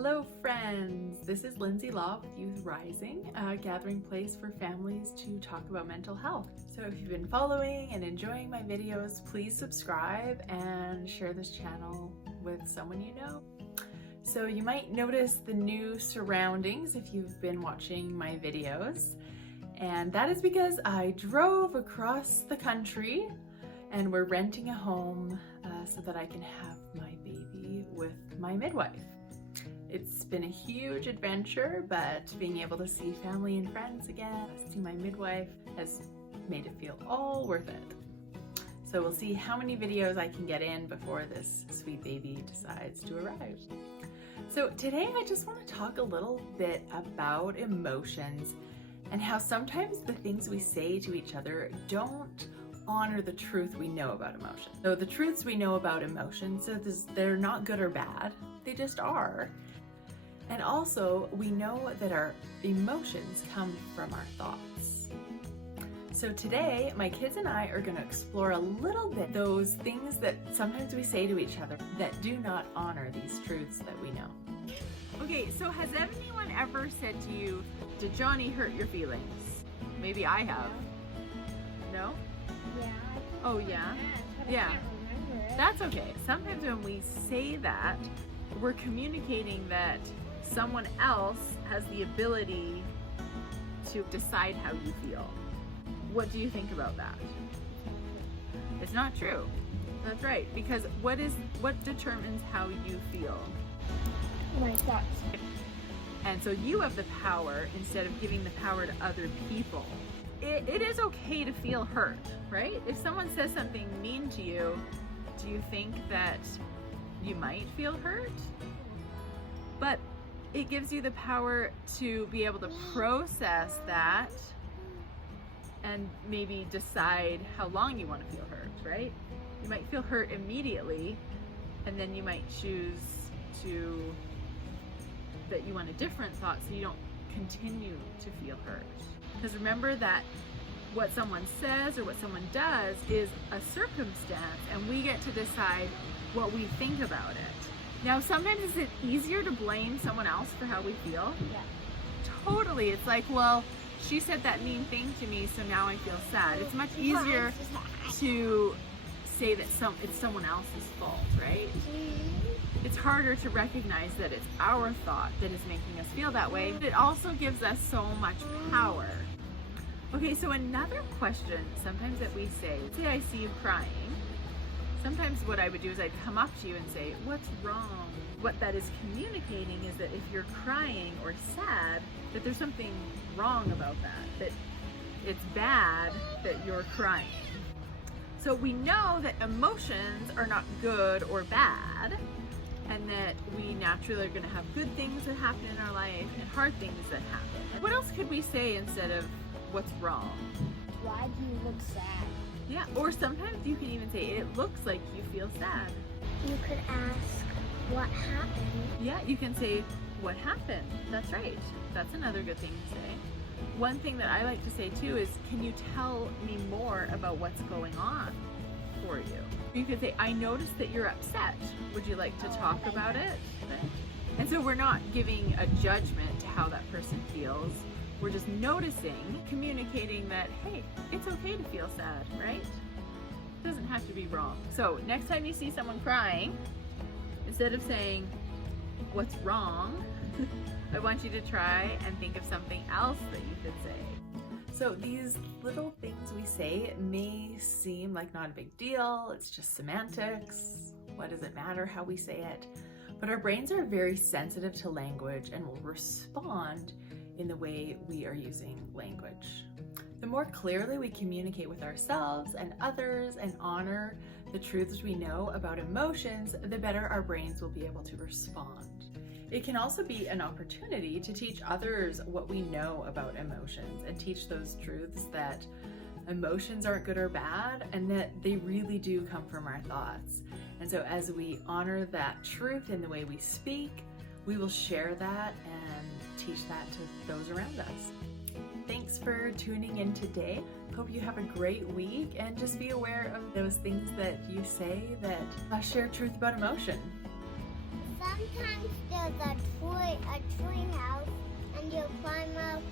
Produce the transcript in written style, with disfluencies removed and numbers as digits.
Hello friends, this is Lindsay Law with Youth Rising, a gathering place for families to talk about mental health. So if you've been following and enjoying my videos, please subscribe and share this channel with someone you know. So you might notice the new surroundings if you've been watching my videos, and that is because I drove across the country and we're renting a home so that I can have my baby with my midwife. It's been a huge adventure, but being able to see family and friends again, see my midwife, has made it feel all worth it. So we'll see how many videos I can get in before this sweet baby decides to arrive. So today I just want to talk a little bit about emotions and how sometimes the things we say to each other don't honor the truth we know about emotion. So the truths we know about emotions, so they're not good or bad, they just are. And also, we know that our emotions come from our thoughts. So today, my kids and I are going to explore a little bit those things that sometimes we say to each other that do not honor these truths that we know. Okay, so has anyone ever said to you, did Johnny hurt your feelings? Maybe I have. No? Yeah. Oh yeah? Yeah. That's okay. Sometimes when we say that, we're communicating that someone else has the ability to decide how you feel. What do you think about that? It's not true. That's right, because what determines how you feel? My thoughts. And so you have the power instead of giving the power to other people. It is okay to feel hurt, right? If someone says something mean to you, do you think that you might feel hurt? But it gives you the power to be able to process that and maybe decide how long you want to feel hurt, right? You might feel hurt immediately, and then you might choose that you want a different thought so you don't continue to feel hurt. Because remember that what someone says or what someone does is a circumstance, and we get to decide what we think about it. Now, sometimes is it easier to blame someone else for how we feel? Yeah. Totally. It's like, well, she said that mean thing to me, so now I feel sad. It's much easier to say that it's someone else's fault, right? It's harder to recognize that it's our thought that is making us feel that way. But it also gives us so much power. Okay, so another question sometimes that we say I see you crying. Sometimes what I would do is I'd come up to you and say, what's wrong? What that is communicating is that if you're crying or sad, that there's something wrong about that it's bad that you're crying. So we know that emotions are not good or bad, and that we naturally are going to have good things that happen in our life and hard things that happen. What else could we say instead of what's wrong? Why do you look sad? Yeah, or sometimes you can even say, it looks like you feel sad. You could ask, what happened? Yeah, you can say, what happened? That's right. That's another good thing to say. One thing that I like to say too is, can you tell me more about what's going on for you? You could say, I noticed that you're upset. Would you like to talk about it? And so we're not giving a judgment to how that person feels. We're just noticing, communicating that, hey, it's okay to feel sad, right? It doesn't have to be wrong. So next time you see someone crying, instead of saying, what's wrong? I want you to try and think of something else that you could say. So these little things we say may seem like not a big deal, it's just semantics. What does it matter how we say it? But our brains are very sensitive to language and will respond in the way we are using language. The more clearly we communicate with ourselves and others and honor the truths we know about emotions, the better our brains will be able to respond. It can also be an opportunity to teach others what we know about emotions and teach those truths that emotions aren't good or bad and that they really do come from our thoughts. And so as we honor that truth in the way we speak, we will share that and teach that to those around us. Thanks for tuning in today. Hope you have a great week, and just be aware of those things that you say that share truth about emotion. Sometimes there's a tree house, and you climb up